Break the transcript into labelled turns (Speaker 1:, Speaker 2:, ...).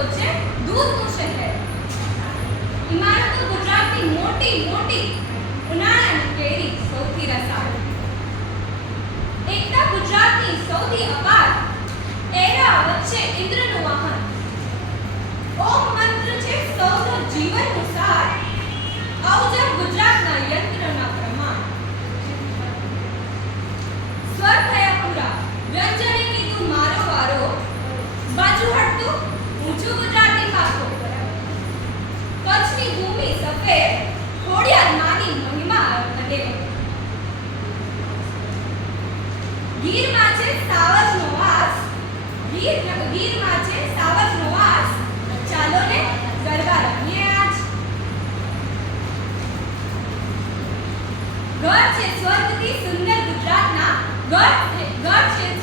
Speaker 1: રહ્યો છે દૂધનું શહેર ઇમારતો ગુજરાતની મોટી મોટી ઉનાળાની કેરી સૌથી રસાળ. એકતા ગુજરાતની સૌથી અપાર એરા વચ્ચે ઇન્દ્ર ને ગરબા રમીએ આજ. ઘર છે સ્વર્ગથી સુંદર ગુજરાતના. ઘર ઘર છે